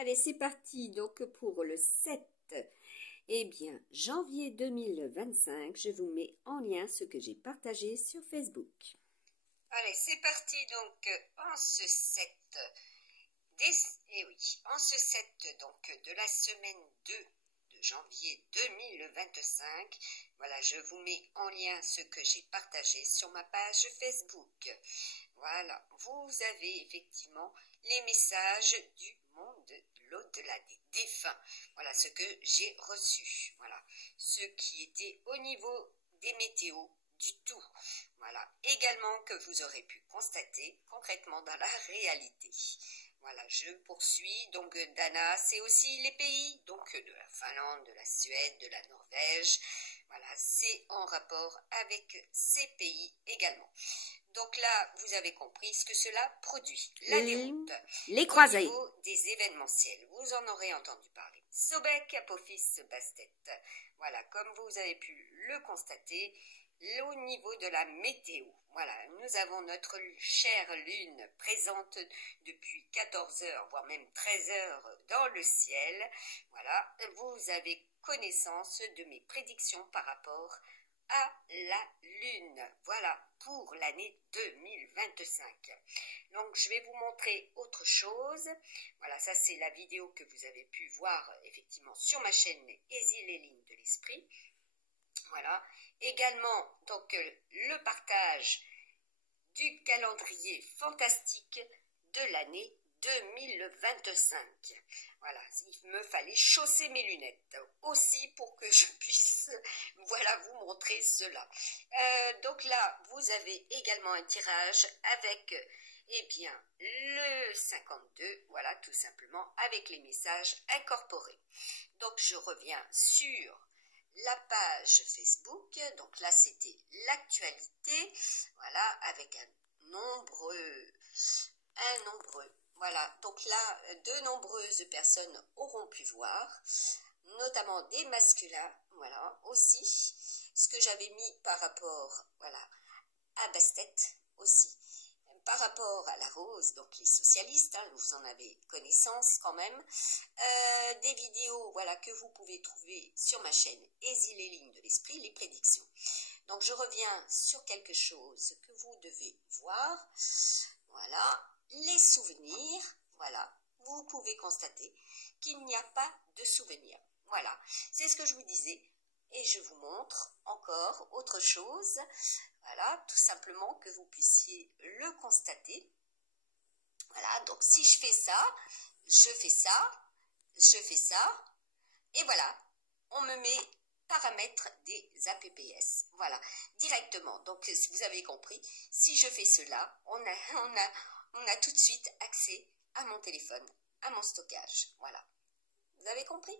Allez, c'est parti donc pour le 7. Eh bien, janvier 2025, je vous mets en lien ce que j'ai partagé sur Facebook. Allez, c'est parti donc en ce 7 en ce 7 donc de la semaine 2 de janvier 2025. Voilà, je vous mets en lien ce que j'ai partagé sur ma page Facebook. Voilà, vous avez effectivement les messages du monde de l'au-delà des défunts. Voilà ce que j'ai reçu. Voilà, ce qui était au niveau des météos du tout. Voilà, également que vous aurez pu constater concrètement dans la réalité. Voilà, je poursuis. Donc Dana, c'est aussi les pays, donc de la Finlande, de la Suède, de la Norvège. Voilà, c'est en rapport avec ces pays également. Donc là, vous avez compris ce que cela produit. La déroute. Les croisés. Au niveau des événementiels, vous en aurez entendu parler. Sobek, Apophis, Bastet. Voilà, comme vous avez pu le constater, au niveau de la météo. Voilà, nous avons notre chère lune présente depuis 14 heures, voire même 13 heures dans le ciel. Voilà, vous avez connaissance de mes prédictions par rapport à la lune. Voilà, pour l'année 2025. Donc, je vais vous montrer autre chose. Voilà, ça c'est la vidéo que vous avez pu voir effectivement sur ma chaîne Aisy les lignes de l'esprit. Voilà. Également, donc, le partage du calendrier fantastique de l'année 2025. Voilà, il me fallait chausser mes lunettes aussi pour que je puisse, voilà, vous montrer cela. Donc là, vous avez également un tirage avec, eh bien, le 52, voilà, tout simplement, avec les messages incorporés. Donc, je reviens sur la page Facebook, donc là c'était l'actualité, voilà, avec un nombreux, voilà, donc là de nombreuses personnes auront pu voir, notamment des masculins, voilà, aussi, ce que j'avais mis par rapport, voilà, à Bastet aussi. Par rapport à la rose, donc les socialistes, hein, vous en avez connaissance quand même, des vidéos voilà, que vous pouvez trouver sur ma chaîne Aisy les lignes de l'esprit, les prédictions. Donc je reviens sur quelque chose que vous devez voir, voilà, les souvenirs, voilà, vous pouvez constater qu'il n'y a pas de souvenirs, voilà, c'est ce que je vous disais. Et je vous montre encore autre chose, voilà, tout simplement que vous puissiez le constater. Voilà, donc si je fais ça, je fais ça, je fais ça, et voilà, on me met paramètres des APPS, voilà, directement. Donc vous avez compris, si je fais cela, on a tout de suite accès à mon téléphone, à mon stockage, voilà. Vous avez compris?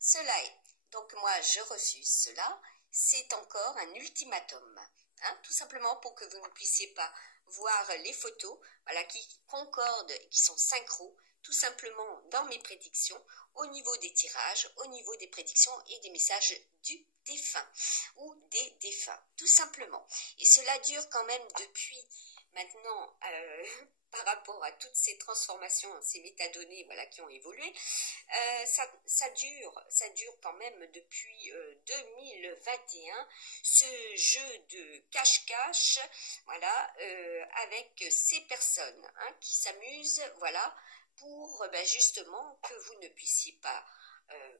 Cela est. Donc moi, je refuse cela. C'est encore un ultimatum. Hein, tout simplement pour que vous ne puissiez pas voir les photos voilà, qui concordent, qui sont synchro, tout simplement dans mes prédictions, au niveau des tirages, au niveau des prédictions et des messages du défunt ou des défunts, tout simplement. Et cela dure quand même depuis maintenant... par rapport à toutes ces transformations, ces métadonnées voilà, qui ont évolué, ça dure quand même depuis 2021, ce jeu de cache-cache, voilà, avec ces personnes hein, qui s'amusent, voilà, pour justement que vous ne puissiez pas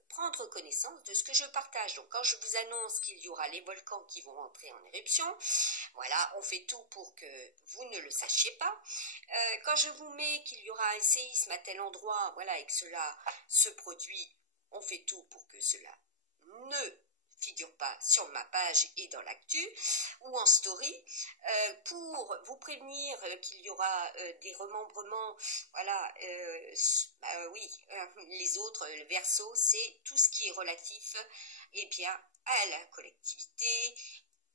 prendre connaissance de ce que je partage. Donc quand je vous annonce qu'il y aura les volcans qui vont entrer en éruption, voilà, on fait tout pour que vous ne le sachiez pas. Quand je vous mets qu'il y aura un séisme à tel endroit, voilà, et que cela se produit, on fait tout pour que cela ne figure pas sur ma page et dans l'actu ou en story pour vous prévenir qu'il y aura des remembrements, voilà, oui, les autres, le verso, c'est tout ce qui est relatif eh bien, à la collectivité,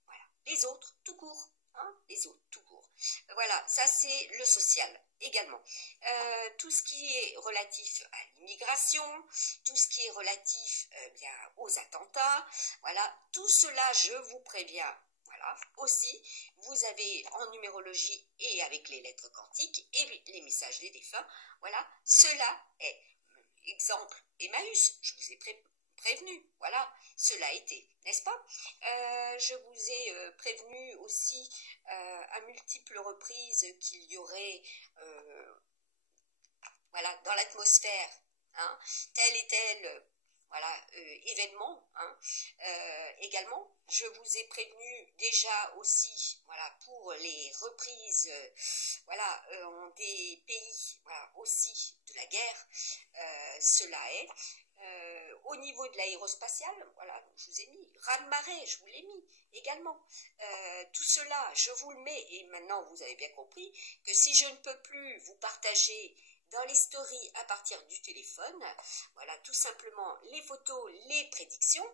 voilà, les autres, tout court, hein, les autres, tout court. Voilà, ça c'est le social également. Tout ce qui est relatif à l'immigration, tout ce qui est relatif bien aux attentats, voilà, tout cela je vous préviens. Voilà, aussi, vous avez en numérologie et avec les lettres quantiques et les messages des défunts, voilà, cela est exemple, Emmaüs, je vous ai prévenu, voilà, cela a été, n'est-ce pas? Je vous ai prévenu aussi à multiples reprises qu'il y aurait, voilà, dans l'atmosphère, hein, tel et tel, voilà, événement, hein. Également, je vous ai prévenu déjà aussi, voilà, pour les reprises, voilà, des pays, voilà, aussi de la guerre, cela est. Au niveau de l'aérospatiale, voilà, je vous ai mis, raz-de-marée, je vous l'ai mis également. Tout cela, je vous le mets, et maintenant vous avez bien compris que si je ne peux plus vous partager dans les stories à partir du téléphone, voilà, tout simplement les photos, les prédictions,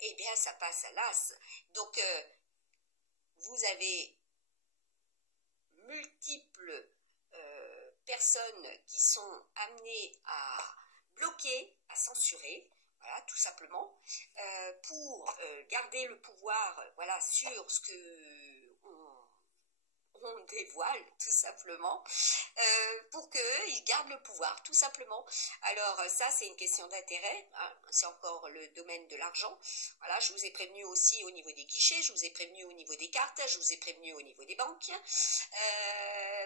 eh bien ça passe à l'as. Donc vous avez multiples personnes qui sont amenées à bloquer, à censurer, voilà, tout simplement, pour garder le pouvoir, voilà, sur ce que on dévoile, tout simplement, pour qu'ils gardent le pouvoir, tout simplement. Alors ça, c'est une question d'intérêt, hein, c'est encore le domaine de l'argent. Voilà, je vous ai prévenu aussi au niveau des guichets, je vous ai prévenu au niveau des cartes, je vous ai prévenu au niveau des banques.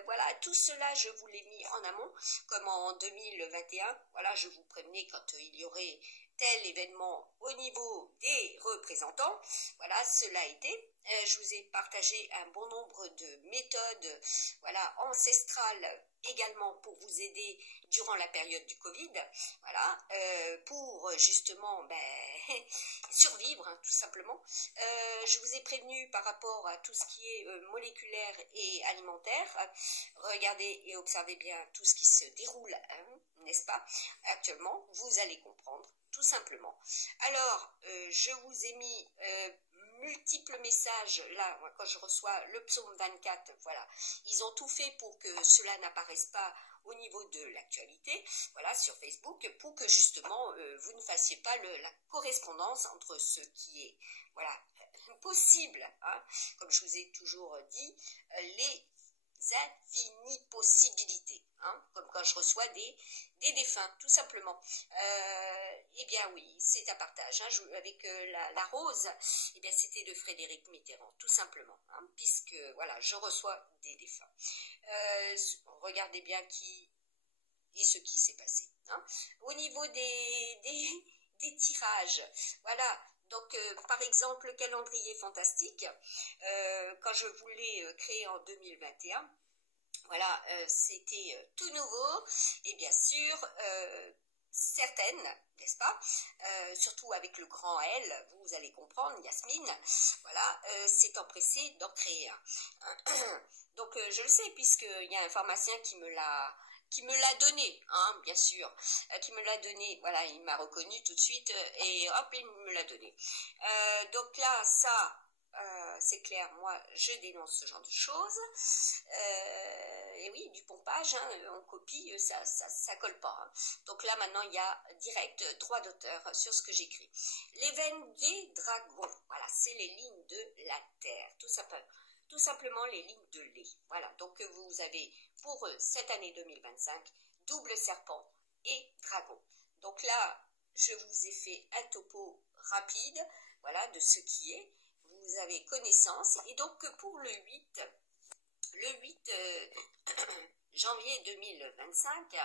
Voilà, tout cela, je vous l'ai mis en amont, comme en 2021. Voilà, je vous prévenais quand il y aurait tel événement au niveau des représentants. Voilà, cela a été. Je vous ai partagé un bon nombre de méthodes, voilà, ancestrales également pour vous aider durant la période du Covid, voilà, pour justement survivre, hein, tout simplement. Je vous ai prévenu par rapport à tout ce qui est moléculaire et alimentaire. Regardez et observez bien tout ce qui se déroule, hein, n'est-ce pas, actuellement, vous allez comprendre, tout simplement. Alors, je vous ai mis multiples messages, là, quand je reçois le psaume 24, voilà, ils ont tout fait pour que cela n'apparaisse pas au niveau de l'actualité, voilà, sur Facebook, pour que justement vous ne fassiez pas la correspondance entre ce qui est, voilà, possible, hein, comme je vous ai toujours dit, les infinies possibilités, hein, comme quand je reçois des défunts, tout simplement. Eh bien oui, c'est un partage, hein, avec la rose, eh bien c'était de Frédéric Mitterrand, tout simplement, hein, puisque voilà, je reçois des défunts. Regardez bien qui et ce qui s'est passé, hein. Au niveau des tirages, voilà. Donc, par exemple, le calendrier fantastique, quand je voulais créer en 2021, voilà, c'était tout nouveau, et bien sûr, certaines, n'est-ce pas, surtout avec le grand L, vous allez comprendre, Yasmine, voilà, s'est empressée d'en créer un. Donc, je le sais, puisqu'il y a un pharmacien qui me l'a donné, hein, bien sûr, qui me l'a donné, voilà, il m'a reconnu tout de suite, et hop, il me l'a donné. Donc là, ça, c'est clair, moi, je dénonce ce genre de choses, et oui, du pompage, hein, on copie, ça colle pas, hein. Donc là, maintenant, il y a direct droit d'auteur sur ce que j'écris. Les veines des dragons, voilà, c'est les lignes de la terre, tout simplement les lignes de lait. Voilà, donc vous avez pour cette année 2025 double serpent et dragon. Donc là, je vous ai fait un topo rapide, voilà, de ce qui est. Vous avez connaissance. Et donc pour le 8 janvier 2025,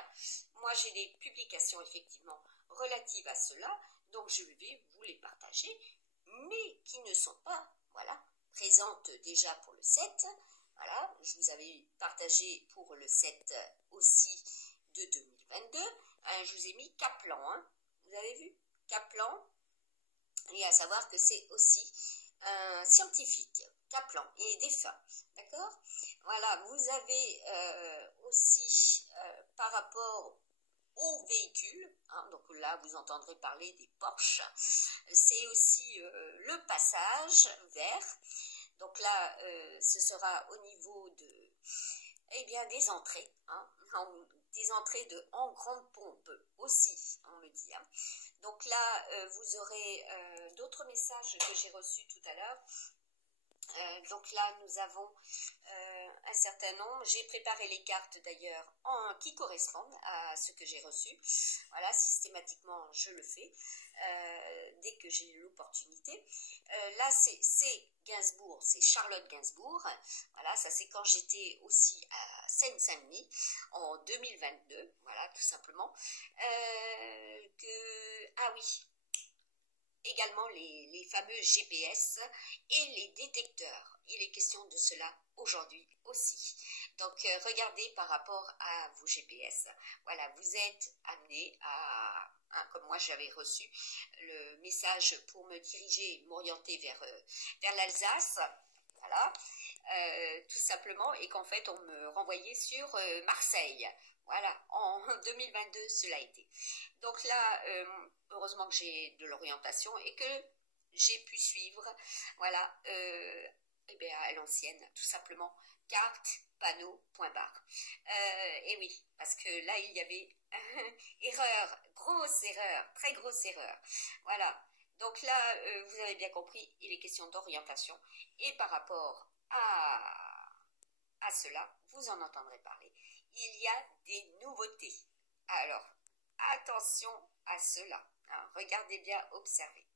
moi j'ai des publications effectivement relatives à cela, donc je vais vous les partager, mais qui ne sont pas, voilà, présente déjà pour le 7, voilà, je vous avais partagé pour le 7 aussi de 2022, je vous ai mis Kaplan, hein, vous avez vu, Kaplan, et à savoir que c'est aussi un scientifique, Kaplan, et défunt, d'accord, voilà, vous avez aussi par rapport aux véhicules, hein, donc là vous entendrez parler des Porsche, c'est aussi le passage vert, donc là ce sera au niveau de, eh bien, des entrées, hein, des entrées en grande pompe aussi, on me dit, hein. Donc là vous aurez d'autres messages que j'ai reçus tout à l'heure. Donc là nous avons un certain nombre. J'ai préparé les cartes d'ailleurs qui correspondent à ce que j'ai reçu. Voilà, systématiquement, je le fais dès que j'ai l'opportunité. Là, c'est Gainsbourg, c'est Charlotte Gainsbourg. Voilà, ça c'est quand j'étais aussi à Seine-Saint-Denis en 2022. Voilà, tout simplement. Ah oui, également les fameux GPS et les détecteurs. Il est question de cela aujourd'hui aussi. Donc, regardez par rapport à vos GPS. Voilà, vous êtes amené à, comme moi j'avais reçu le message pour me diriger, m'orienter vers l'Alsace. Voilà, tout simplement, et qu'en fait on me renvoyait sur Marseille. Voilà, en 2022 cela a été. Donc là, heureusement que j'ai de l'orientation et que j'ai pu suivre, voilà, eh bien, à l'ancienne, tout simplement, carte, panneau, point barre. Et oui, parce que là, il y avait erreur, grosse erreur, très grosse erreur. Voilà, donc là, vous avez bien compris, il est question d'orientation. Et par rapport à cela, vous en entendrez parler. Il y a des nouveautés. Alors, attention à cela. Hein, regardez bien, observez.